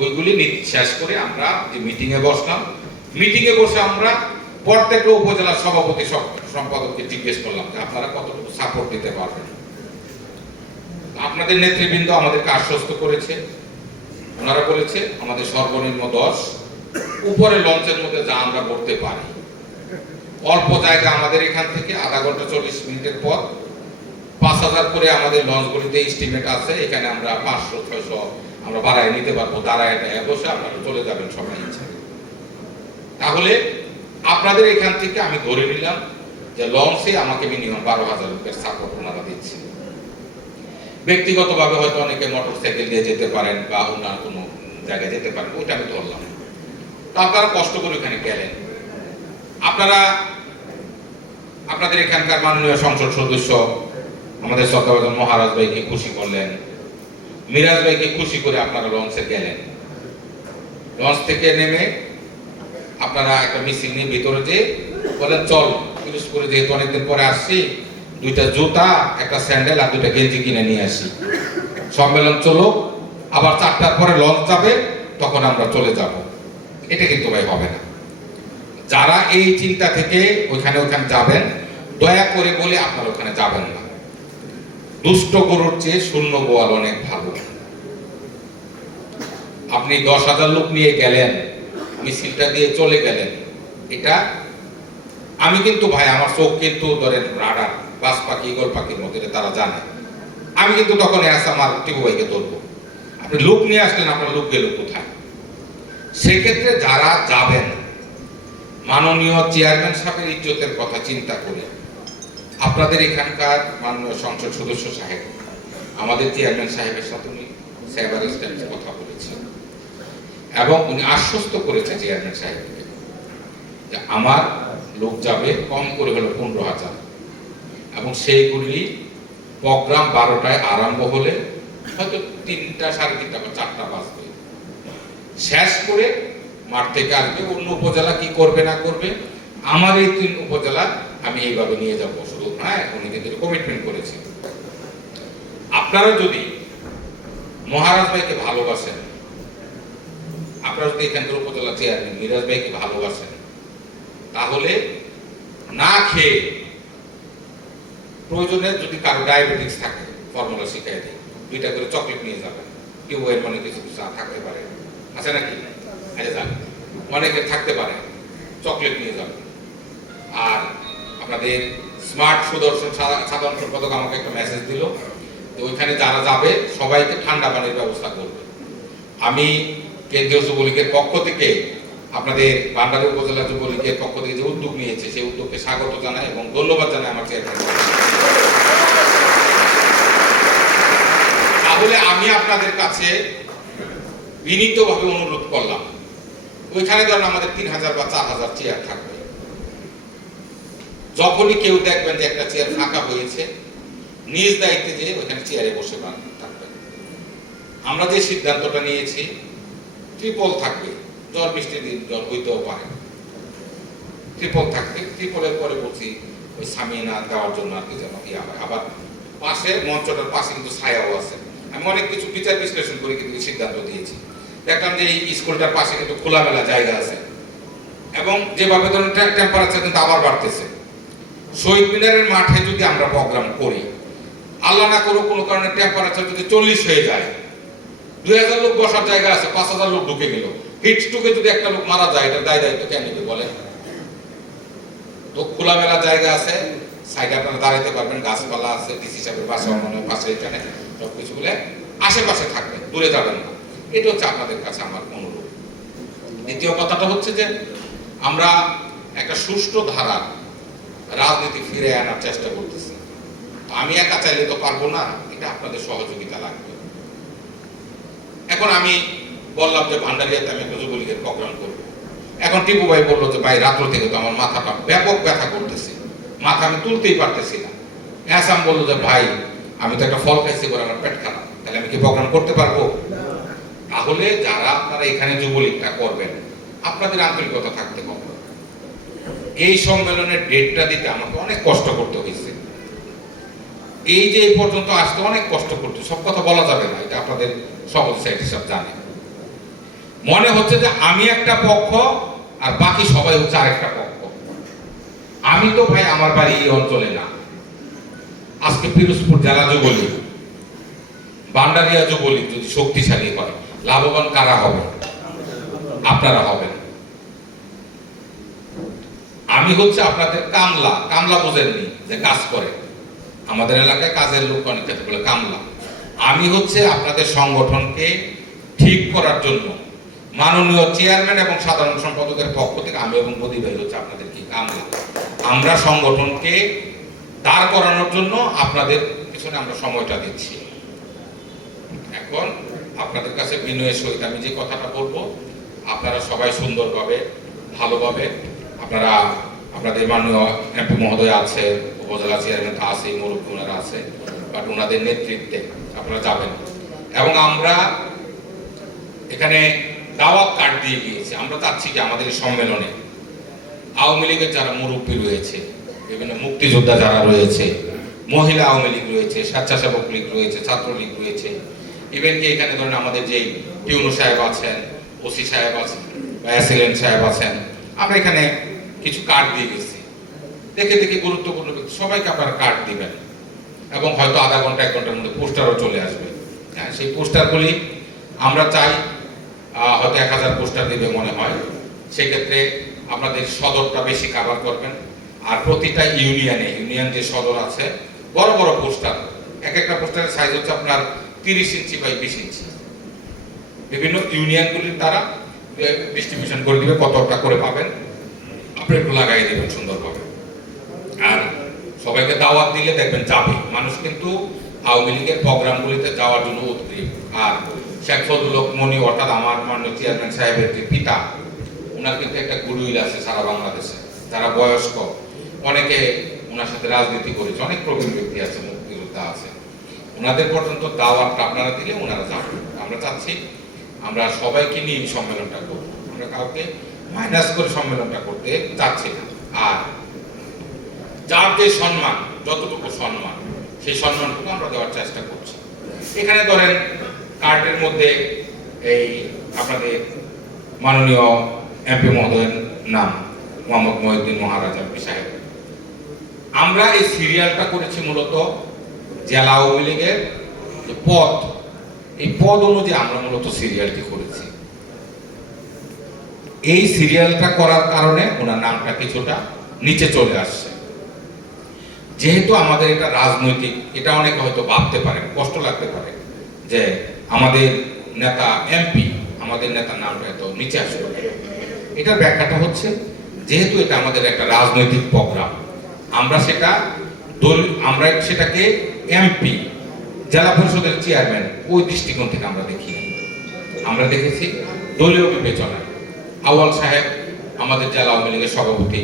ওইগুলি শেষ করে আমরা যে মিটিংয়ে বসলাম, মিটিংয়ে বসে আমরা প্রত্যেকটা উপজেলার সভাপতি সম্পাদককে জিজ্ঞেস করলাম যে আপনারা কতটুকু সাপোর্ট দিতে পারবেন। আপনাদের নেতৃবৃন্দ আমাদেরকে আশ্বস্ত করেছে, ওনারা বলেছে আমাদের সর্বনিম্ন 10, উপরে লঞ্চের মধ্যে যা আমরা করতে পারি। অল্প জায়গা আমাদের এখান থেকে আধা ঘন্টা 40 মিনিটের পর 5000 করে আমাদের লঞ্চগুলিতে এস্টিমেট আছে, এখানে আমরা 500-600 আমরা বাড়ায় নিতে পারবো, দাঁড়ায় বসে আপনারা চলে যাবেন সবাই ইচ্ছা। তাহলে আপনাদের এখান থেকে আমি ধরে নিলাম যে লঞ্চে আমাকে মিনিমাম 12,000 লোকের সাপোর্ট ওনারা দিচ্ছে। ব্যক্তিগতভাবে হয়তো অনেকে মোটরসাইকেল দিয়ে যেতে পারেন বা অন্য কোনো জায়গায় যেতে পারেন, ওইটা আমি ধরলাম। তো আপনারা কষ্ট করে এখানে গেলেন, আপনারা আপনাদের এখানকার মাননীয় সংসদ সদস্য আমাদের শ্রদ্ধাভাজন মহারাজ ভাইকে খুশি করলেন, মিরাজ ভাইকে খুশি করে আপনারা লঞ্চে গেলেন। লঞ্চ থেকে নেমে আপনারা একটা মিছিল নিয়ে ভিতরে যে বলেন চল বিশেষ করে যেহেতু অনেকদিন পরে আসছি, 2টা জুতা, একটা স্যান্ডেল আর 2টা গেঞ্জি কিনে নিয়ে আসি, সম্মেলন চলো, আবার 4টার পরে লঞ্চ যাবে, তখন আমরা চলে যাব। এটা কিন্তু ভাই হবে না। যারা এই চিন্তা থেকে ওইখানে যাবেন, দয়া করে বলে আপনারা ওখানে যাবেন না। দুষ্ট গরুর চেয়ে শূন্য গোয়াল অনেক ভালো। আপনি 10,000 লোক নিয়ে গেলেন, মিছিলটা দিয়ে চলে গেলেন, এটা আমি কিন্তু ভাই আমার চোখ কিন্তু ধরেন রাডার, বাস পাখি গোল পাখির মধ্যে তারা জানে। আমি কিন্তু তখন আমার টিপু ভাইকে ধরবো, আপনি লোক নিয়ে আসলেন, আপনার লোক গেল কোথায়? সেক্ষেত্রে যারা যাবেন, মাননীয় চেয়ারম্যান সাহেবের ইজ্জতের কথা চিন্তা করে আপনাদের এখানকার মাননীয় সংসদ সদস্য সাহেব আমাদের চেয়ারম্যান সাহেবের সাথে উনি সেভারেজ টাইমস কথা বলেছেন এবং উনি আশ্বস্ত করেছে চেয়ারম্যান সাহেবকে যে আমার লোক যাবে কম করে হলো 15,000 এবং সেইগুলি প্রোগ্রাম 12টায় আরম্ভ হলে হয়তো 3টা, 3:30 বা 4টা বাজবে। শেষ করে মাঠ থেকে আসবে, অন্য উপজেলা কি করবে না করবে, আমার এই 3 উপজেলা আমি এইভাবে নিয়ে যাবো শুধু। হ্যাঁ, উনি কিন্তু কমিটমেন্ট করেছে। আপনারা যদি মহারাজ ভাইকে ভালোবাসেন, আপনারা যদি এখানকার উপজেলা চেয়ারম্যান মিরাজ ভাইকে ভালোবাসেন, তাহলে না খেয়ে প্রয়োজনে যদি কারো ডায়াবেটিস থাকে ফর্মুলা শিখাই দিই, 2টা করে চকলেট নিয়ে যাবেন। কেউ এর মনে কিছু থাকতে পারে, আছে নাকি? আচ্ছা যান, অনেকে থাকতে পারে, চকলেট নিয়ে যাবেন। আর আপনাদের স্মার্ট সুদর্শন সাধারণ সম্পাদক আমাকে একটা মেসেজ দিল, ওইখানে যারা যাবে সবাইকে ঠান্ডা পানির ব্যবস্থা করবে। আমি কেন্দ্রীয় যুবলীগের পক্ষ থেকে আপনাদের ভান্ডারী উপজেলা যুবলীগের পক্ষ থেকে যে উদ্যোগ নিয়েছে সেই উদ্যোগকে স্বাগত জানাই এবং ধন্যবাদ জানাই আমার চেয়ারম্যান। তাহলে আমি আপনাদের কাছে বিনীতভাবে অনুরোধ করলাম, ওইখানে ধরেন আমাদের 3,000 বা 4,000 চেয়ার থাকবে। যখনই কেউ দেখবেন যে একটা চেয়ার ফাঁকা হয়েছে, নিজ দায়িত্বে যে ওইখানে চেয়ারে বসে থাকবেন। আমরা যে সিদ্ধান্তটা নিয়েছি, ট্রিপল থাকবে, ঝড় বৃষ্টির দিন ঝড় হইতেও পারে, ট্রিপল থাকবে। ট্রিপলের পরে বলছি ওই সামিনা দেওয়ার জন্য আর কি যেন ইয়া হয়। আবার পাশে মঞ্চটার পাশে কিন্তু ছায়াও আছে। আমি অনেক কিছু বিচার বিশ্লেষণ করে কিন্তু সিদ্ধান্ত দিয়েছি। দেখলাম যে এই স্কুলটার পাশে কিন্তু খোলামেলা জায়গা আছে এবং যেভাবে ধরুন টেম্পারেচার কিন্তু আবার বাড়তেছে। শহীদ মিনারের মাঠে যদি আমরা প্রোগ্রাম করি, আল্লাহ না করুক কোনো কারণে টেম্পারেচার যদি 40 হয়ে যায়, 2,000 লোক বসার জায়গা আছে, 5,000 লোক ঢুকে গেল, হিট স্ট্রোকে যদি একটা লোক মারা যায়, এটা দায়িত্ব কে নেবে বলেন? তো খোলামেলা জায়গা আছে, সাইডে আপনারা দাঁড়াইতে পারবেন, গাছপালা আছে, ডিসি সাহেবের বাসা মনে হয় পাশে, এখানে সবকিছু বলে আশেপাশে থাকবেন, দূরে যাবেন না। এটা হচ্ছে আপনাদের কাছে আমার অনুরোধ। দ্বিতীয় কথাটা হচ্ছে যে আমরা একটা সুষ্ঠু ধারা রাজনীতি ফিরে আনার চেষ্টা করতেছি। আমি একা চাইলে তো পারবো না, এটা আপনাদের সহযোগিতা লাগবে। এখন আমি বললাম যে ভান্ডারিয়াতে আমি একটা যুবলীগের প্রোগ্রাম করবো। এখন টিপু ভাই বললো যে ভাই রাত্র থেকে তো আমার মাথাটা ব্যাপক ব্যথা করতেছে, মাথা আমি তুলতেই পারতেছি না। হ্যাঁ, বললো যে ভাই আমি তো একটা ফল খাইছি বলে আমার পেট খারাপ, তাহলে আমি কি প্রোগ্রাম করতে পারবো? তাহলে যারা আপনারা এখানে যুবলীগটা করবেন, আপনাদের আন্তরিকতা থাকতে হবে। এই সম্মেলনের ডেটটা দিতে আমাকে অনেক কষ্ট করতে হয়েছে। এই যে এই পর্যন্ত আসতে অনেক কষ্ট করতে, সব কথা বলা যাবে না, এটা আপনাদের সভাপতি সাহেব হিসাব জানেন। মনে হচ্ছে যে আমি একটা পক্ষ আর বাকি সবাই হচ্ছে আরেকটা পক্ষ। আমি তো ভাই আমার বাড়ি এই অঞ্চলে না। আজকে পিরোজপুর জেলা যুবলীগ, ভান্ডারিয়া যুবলীগ যদি শক্তিশালী হয়, লাভবান কারা হবে? আপনারা হবেন। আমি হচ্ছে আপনাদের কামলা। কামলা বোঝেননি যে কাজ করে, আমাদের এলাকায় কাজের লোক অনেক ক্ষেত্রে বলে কামলা। আমি হচ্ছে আপনাদের সংগঠনকে ঠিক করার জন্য মাননীয় চেয়ারম্যান এবং সাধারণ সম্পাদকের পক্ষ থেকে আমি এবং প্রদীপ ভাই হচ্ছে আপনাদের কি কামলা। আমরা সংগঠনকে দাঁড় করানোর জন্য আপনাদের পিছনে আমরা সময়টা দিচ্ছি। এখন আপনাদের কাছে বিনয়ের সহিত আমি যে কথাটা বলবো, আপনারা সবাই সুন্দরভাবে ভালোভাবে আপনারা আপনাদের মাননীয় এমপি মহোদয় আছে, উপজেলা চেয়ারম্যান আছে, মুরব্বী ওনারা আছে, বাট ওনাদের নেতৃত্বে আপনারা যাবেন। এবং আমরা এখানে দাওয়াত কার্ড দিয়ে গিয়েছি। আমরা চাচ্ছি যে আমাদের এই সম্মেলনে আওয়ামী লীগের যারা মুরব্বী রয়েছে, বিভিন্ন মুক্তিযোদ্ধা যারা রয়েছে, মহিলা আওয়ামী লীগ রয়েছে, স্বেচ্ছাসেবক লীগ রয়েছে, ছাত্রলীগ রয়েছে, ইভেন কি এখানে ধরেন আমাদের যেই টিউনো সাহেব আছেন, ওসি সাহেব আছেন, বা অ্যাসিলেন্ট সাহেব আছেন, আমরা এখানে কিছু কার্ড দিয়ে গেছি। দেখে দেখে গুরুত্বপূর্ণ ব্যক্তি সবাইকে আপনারা কার্ড দিবেন এবং হয়তো আধা ঘন্টা 1 ঘন্টার মধ্যে পোস্টারও চলে আসবে। হ্যাঁ, সেই পোস্টারগুলি আমরা চাই হয়তো 1000 পোস্টার দেবে মনে হয়। সেক্ষেত্রে আপনাদের সদরটা বেশি কাভার করবেন। আর প্রতিটা ইউনিয়ন যে সদর আছে, বড় বড় পোস্টার, এক একটা পোস্টারের সাইজ হচ্ছে আপনার 30 ইঞ্চি বাই 20 ইঞ্চি। বিভিন্ন ইউনিয়নগুলির দ্বারা ডিস্ট্রিবিউশন করে দিবে, কতটা করে পাবেন আপনি একটু লাগাই দেবেন সুন্দরভাবে। আর সবাইকে দাওয়াত দিলে দেখবেন যাবে মানুষ, কিন্তু আওয়ামী লীগের প্রোগ্রামগুলিতে যাওয়ার জন্য উদ্গ্রীব। আর শেখ ফজলুল হক মনি অর্থাৎ আমার মাননীয় চেয়ারম্যান সাহেবের যে পিতা, ওনার কিন্তু একটা গুডউইল আছে সারা বাংলাদেশে। যারা বয়স্ক অনেকে ওনার সাথে রাজনীতি করেছে, অনেক প্রবীণ ব্যক্তি আছে, মুক্তিযোদ্ধা আছে, ওনাদের পর্যন্ত দাওয়াতটা আপনারা দিলে ওনারা যাবেন। আমরা চাচ্ছি আমরা সবাইকে নিয়ে সম্মেলনটা করব, আমরা কাউকে মাইনাস করে সম্মেলনটা করতে চাচ্ছি না। আর যার যে সম্মান, যতটুকু সম্মান, সেই সম্মানটুকু আমরা দেওয়ার চেষ্টা করছি। এখানে ধরেন কার্ডের মধ্যে এই আপনাদের মাননীয় এমপি মহোদয়ের নাম মোহাম্মদ মহিউদ্দিন মহারাজ এমপি সাহেব। আমরা এই সিরিয়ালটা করেছি মূলত জেলা আওয়ামী লীগের যে পদ, এই পদ অনুযায়ী আমরা মূলত সিরিয়ালটি করেছি। এই সিরিয়ালটা করার কারণে ওনার নামটা কিছুটা নিচে চলে আসছে। যেহেতু আমাদের এটা রাজনৈতিক, এটা অনেকে হয়তো ভাবতে পারে, কষ্ট লাগতে পারে যে আমাদের নেতা এমপি, আমাদের নেতার নামটা এত নিচে আসবে। এটার ব্যাখ্যাটা হচ্ছে যেহেতু এটা আমাদের একটা রাজনৈতিক প্রোগ্রাম, আমরা সেটাকে এমপি, জেলা পরিষদের চেয়ারম্যান, ওই দৃষ্টিকোণ থেকে আমরা দেখি। আমরা দেখেছি দলীয় বিবেচনায় আউয়াল সাহেব আমাদের জেলা আওয়ামী লীগের সভাপতি,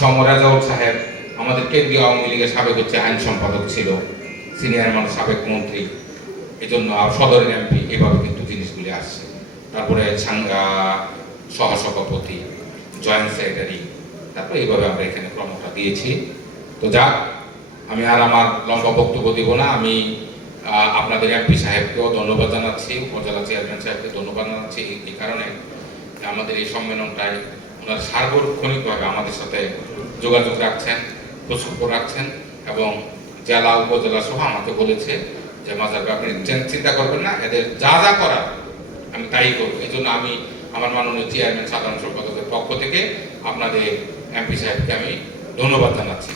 সমরাজাউল সাহেব আমাদের কেন্দ্রীয় আওয়ামী লীগের সাবেক হচ্ছে আইন সম্পাদক ছিল, সিনিয়র মানুষ, সাবেক মন্ত্রী, এই জন্য সদরের এমপি, এভাবে কিন্তু জিনিসগুলি আসছে। তারপরে সহসভাপতি, জয়েন্ট সেক্রেটারি, তারপরে এইভাবে আমরা এখানে ক্রমটা দিয়েছি। তো যাক, আমি আর আমার লম্বা বক্তব্য দিব না। আমি আপনাদের এমপি সাহেবকেও ধন্যবাদ জানাচ্ছি, উপজেলা চেয়ারম্যান সাহেবকে ধন্যবাদ জানাচ্ছি এই কারণে আমাদের এই সম্মেলনটায় ওনার সার্বক্ষণিকভাবে আমাদের সাথে যোগাযোগ রাখছেন, খোঁজখবর রাখছেন এবং জেলা উপজেলা সহ আমাকে বলেছে যে মাজার আপনি চিন্তা করবেন না, এদের যা যা করার আমি তাই করবো। এই জন্য আমি আমার মাননীয় চেয়ারম্যান সাধারণ সম্পাদকের পক্ষ থেকে আপনাদের এমপি সাহেবকে আমি ধন্যবাদ জানাচ্ছি।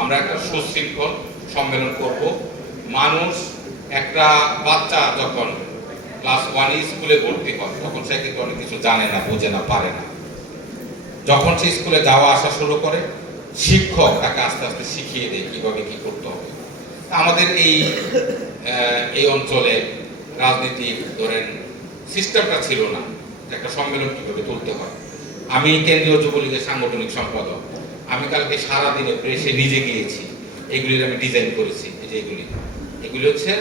আমরা একটা সুশৃঙ্খল সম্মেলন করব। মানুষ, একটা বাচ্চা যখন ক্লাস 1 স্কুলে ভর্তি হয় তখন সে কিন্তু অনেক কিছু জানে না, বোঝে না, পারে না। যখন সে স্কুলে যাওয়া আসা শুরু করে, শিক্ষক তাকে আস্তে আস্তে শিখিয়ে দেয় কিভাবে কি করতে হবে। আমাদের এই অঞ্চলে রাজনীতি ধরেন সিস্টেমটা ছিল না, একটা সম্মেলন কিভাবে তুলতে হয়। আমি কেন্দ্রীয় যুবলীগের সাংগঠনিক সম্পাদক, আমি কালকে সারাদিনে প্রেসে নিজে গিয়েছি, এগুলির আমি ডিজাইন করেছি। এই যে এগুলি হচ্ছে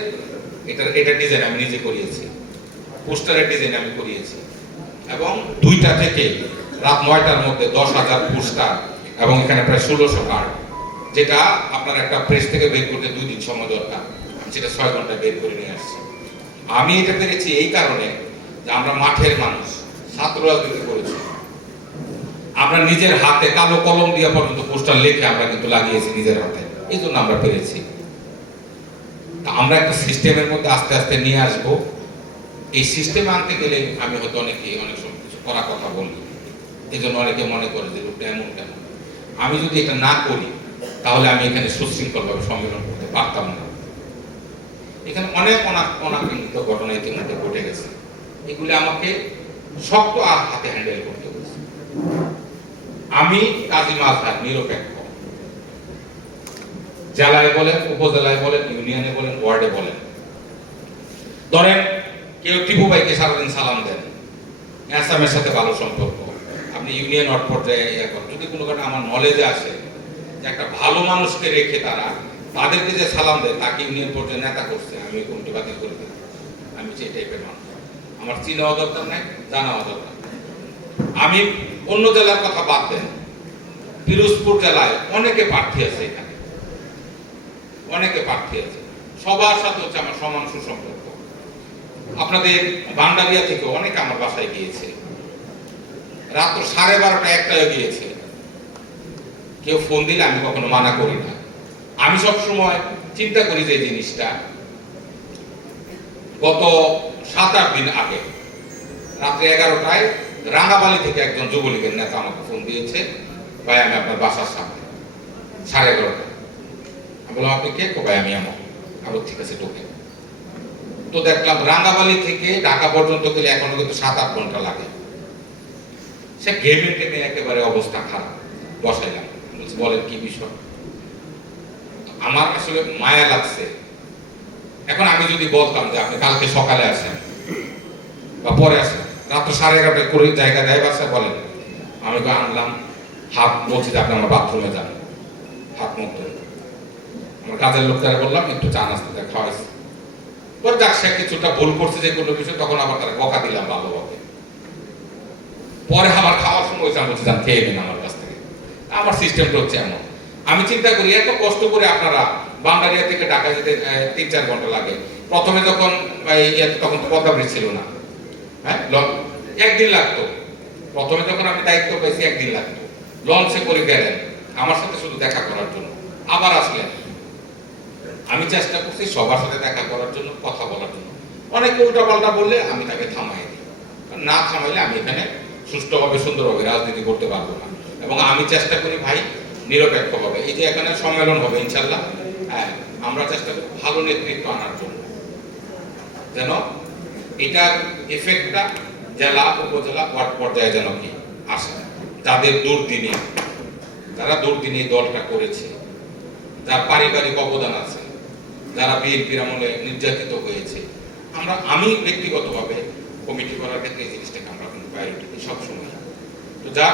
এটা ডিজাইন আমি নিজে করিয়েছি, পোস্টারের ডিজাইন আমি করিয়েছি এবং 2টা থেকে রাত 9টার মধ্যে 10,000 পোস্টার এবং এখানে প্রায় 1600 কার্ড, যেটা আপনার একটা প্রেস থেকে বের করতে 2 দিন সময় দরকার। সেটা 6 ঘন্টা বের করে নিয়ে আসছি। আমি এটা পেরেছি এই কারণে যে আমরা মাঠের মানুষ, ছাত্র রাজনীতি করেছি, আমরা নিজের হাতে কালো কলম দিয়ে পর্যন্ত পোস্টার লিখে আমরা কিন্তু লাগিয়েছি নিজের হাতে, এই জন্য আমরা পেরেছি। আমরা একটা সিস্টেমের মধ্যে আস্তে আস্তে নিয়ে আসবো। এই সিস্টেমে আনতে গেলে আমি হয়তো অনেক সময় কিছু করা কথা বলি, এই জন্য অনেকে মনে করে যে লোকটা এমন কেমন। আমি যদি এটা না করি তাহলে আমি এখানে সুশৃঙ্খলভাবে সম্মেলন করতে পারতাম না। এখানে অনেক অনাকাঙ্ক্ষিত ঘটনা ইতিমধ্যে ঘটে গেছে, এগুলি আমাকে শক্ত হাতে হ্যান্ডেল করতে হয়েছে। আমি কাজী মাজহার নিরপেক্ষ, জেলায় বলেন, উপজেলায় বলেন, ইউনিয়নে বলেন, ওয়ার্ডে বলেন। ধরেন কেউ টিপু ভাইকে সারাদিন সালাম দেন, অ্যাসামের সাথে ভালো সম্পর্ক, আপনি ইউনিয়ন ওয়ার্ড পর্যায়ে যদি কোনো কারণে আমার নলেজে আসে যে একটা ভালো মানুষকে রেখে তাদেরকে যে সালাম দেয় তাকে ইউনিয়ন পর্যায়ে নেতা করছে, আমি ওই কমিটি বাতিল করে দিই। আমি সেই টাইপের মানুষ, আমার চিনাও দরকার নাই, জানাও দরকার। আমি অন্য জেলার কথা বাদ দেন, পিরোজপুর জেলায় অনেকে প্রার্থী আছে, এখানে অনেকে প্রার্থী আছে, সবার সাথে হচ্ছে আমার সমান সুসম্পর্ক। আপনাদের ভান্ডারিয়া থেকে অনেকে আমার বাসায় গিয়েছে, রাত 12:30 1টায় গিয়েছে। কেউ ফোন দিলে আমি কখনো মানা করি না। আমি সবসময় চিন্তা করি যে জিনিসটা, গত 7-8 দিন আগে রাত্রে 11টায় রাঙ্গাবালি থেকে একজন যুবলীগের নেতা আমাকে ফোন দিয়েছে, ভাই আমি আপনার বাসার সামনে 11:30। আমি বললাম আপনি কে? ভাই আমি এমন। আমি ঠিক আছে ঢোকে। তো দেখলাম রাঙ্গাবালি থেকে ঢাকা পর্যন্ত গেলে এখনো কিন্তু 7-8 ঘন্টা লাগে। সে ঘেমে টেমে একেবারে অবস্থা খারাপ, বসাইলাম, বলেন কি বিষয়। আমার আসলে মায়া লাগছে। এখন আমি যদি বলতাম যে আপনি কালকে সকালে আসেন বা পরে আসেন, রাত 11:30 করে জায়গা দেয় বাসায়, বলেন আমি তো আনলাম, হাত বলছি যে আপনি আমার বাথরুমে যান, হাত মুখ ধরে আমার কাজের লোকটারে বললাম একটু চা নাস্তা খাওয়াইছি। পরে যাক সে কিছুটা ভুল করছে যে কোনো বিষয়, তখন আবার তারা বকা দিলাম ভালোভাবে। পরে আমার খাওয়ার সময় হয়েছে, আমি বলছি যান খেয়ে নিন আমার কাছ থেকে। আমার সিস্টেমটা হচ্ছে এমন। আমি চিন্তা করি এত কষ্ট করে আপনারা ভান্ডারিয়া থেকে ঢাকা যেতে 3-4 ঘন্টা লাগে। প্রথমে যখন তখন তো পদ্মা ব্রিজ ছিল না, হ্যাঁ, একদিন লাগতো। প্রথমে যখন আমি দায়িত্ব পেয়েছি একদিন লাগতো। লঞ্চে করে গেলেন আমার সাথে শুধু দেখা করার জন্য, আবার আসলেন। আমি চেষ্টা করছি সবার সাথে দেখা করার জন্য, কথা বলার জন্য। অনেক উল্টাপাল্টা বললে আমি তাকে থামাই দিই, না থামাইলে আমি এখানে সুষ্ঠুভাবে সুন্দরভাবে রাজনীতি করতে পারবো না। এবং আমি চেষ্টা করি ভাই নিরপেক্ষ হবে। এই যে এখানে সম্মেলন হবে ইনশাল্লাহ, হ্যাঁ, আমরা চেষ্টা করি ভালো নেতৃত্ব আনার জন্য, যেন এটার এফেক্টটা জেলা, উপজেলা, ওয়ার্ড পর্যায়ে যেন কি আসে। যাদের যারা দুর্দিনে দলটা করেছে, যার পারিবারিক অবদান আছে, যারা বিএনপির আমলে নির্যাতিত হয়েছে, আমি ব্যক্তিগতভাবে কমিটি করার ক্ষেত্রে এই জিনিসটাকে আমরা কিন্তু প্রায়োরিটি দিই সবসময়। তো যা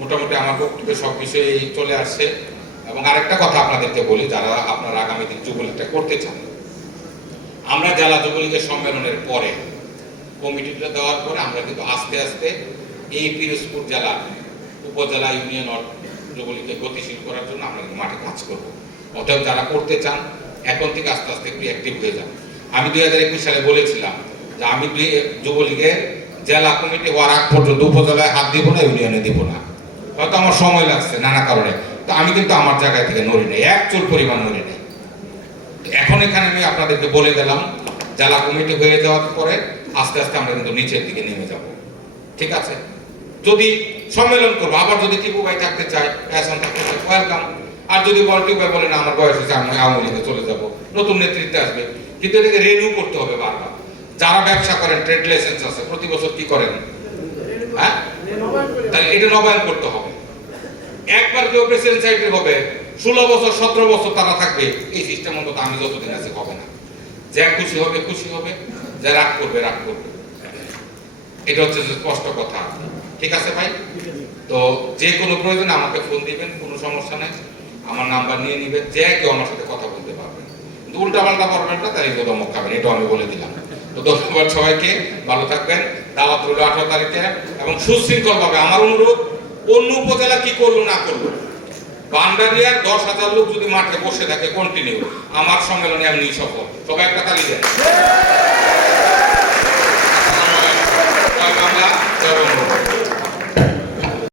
মোটামুটি আমার বক্তব্যে সব বিষয়েই চলে আসছে। এবং আরেকটা কথা আপনাদেরকে বলি, যারা আপনারা আগামী দিন যুবলীগটা করতে চান, আমরা জেলা যুবলীগের সম্মেলনের পরে, কমিটিটা দেওয়ার পরে আমরা কিন্তু আস্তে আস্তে এই পিরোজপুর জেলা, উপজেলা, ইউনিয়ন যুবলীগকে গতিশীল করার জন্য আমরা মাঠে কাজ করব। অতএব যারা করতে চান এখন থেকে আস্তে আস্তে একটু অ্যাক্টিভ হয়ে যান। আমি 2021 সালে বলেছিলাম যে আমি যুবলীগের জেলা কমিটি হওয়ার আগ পর্যন্ত উপজেলায় হাত দিব না, ইউনিয়নে দিব না। হয়তো আমার সময় লাগছে নানা কারণে, তো আমি কিন্তু আমার জায়গায় থেকে নড়ি নেই, এক চুল পরিমাণ নড়ি নেই। এখন এখানে আমি আপনাদেরকে বলে গেলাম, জেলা কমিটি হয়ে যাওয়ার পরে আস্তে আস্তে আমরা কিন্তু নিচের দিকে নেমে যাব। ঠিক আছে, যদি সম্মেলন করবো, আবার যদি টিপু ভাই থাকতে চায়, এহসান থাকতে চায়, ওয়েলকাম। আর যদি টিপু ভাই বলে না আমার বয়স হয়েছে, আমি আওয়ামী লীগে চলে যাবো, নতুন নেতৃত্বে আসবে, কিন্তু এটাকে রিনিউ করতে হবে বারবার। যারা ব্যবসা করেন, ট্রেড লাইসেন্স আছে, প্রতি বছর কি করেন, হ্যাঁ, তাহলে এটা নবায়ন করতে হবে। একবার কেউ প্রেসিডেন্ট সাইডে হবে, 16 বছর 17 বছর তারা থাকবে, এই সিস্টেম অন্তত আমি যতদিন আছি হবে না। যে খুশি হবে খুশি হবে, যে রাগ করবে রাগ করবে। এটা হচ্ছে স্পষ্ট কথা। ঠিক আছে ভাই, তো যে কোনো প্রয়োজনে আমাকে ফোন দিবেন, কোনো সমস্যা নেই, আমার নাম্বার নিয়ে নিবেন, যে কেউ আমার সাথে কথা বলতে পারবেন। কিন্তু উল্টাপাল্টা করবেন না, তাই দমক খাবেন, এটাও আমি বলে দিলাম। তো ধন্যবাদ সবাইকে, ভালো থাকবেন। দাওয়াত রইল 18 তারিখে, এবং সুশৃঙ্খল ভাবে। আমার অনুরোধ, অন্য উপজেলা কি করলো না করলো বান্ডারিয়ার 10,000 লোক যদি মাঠে বসে থাকে কন্টিনিউ, আমার সম্মেলনে এমনি সফল। সবাই একটা তালি দেন। জয় বাংলা, জয় বঙ্গবন্ধু।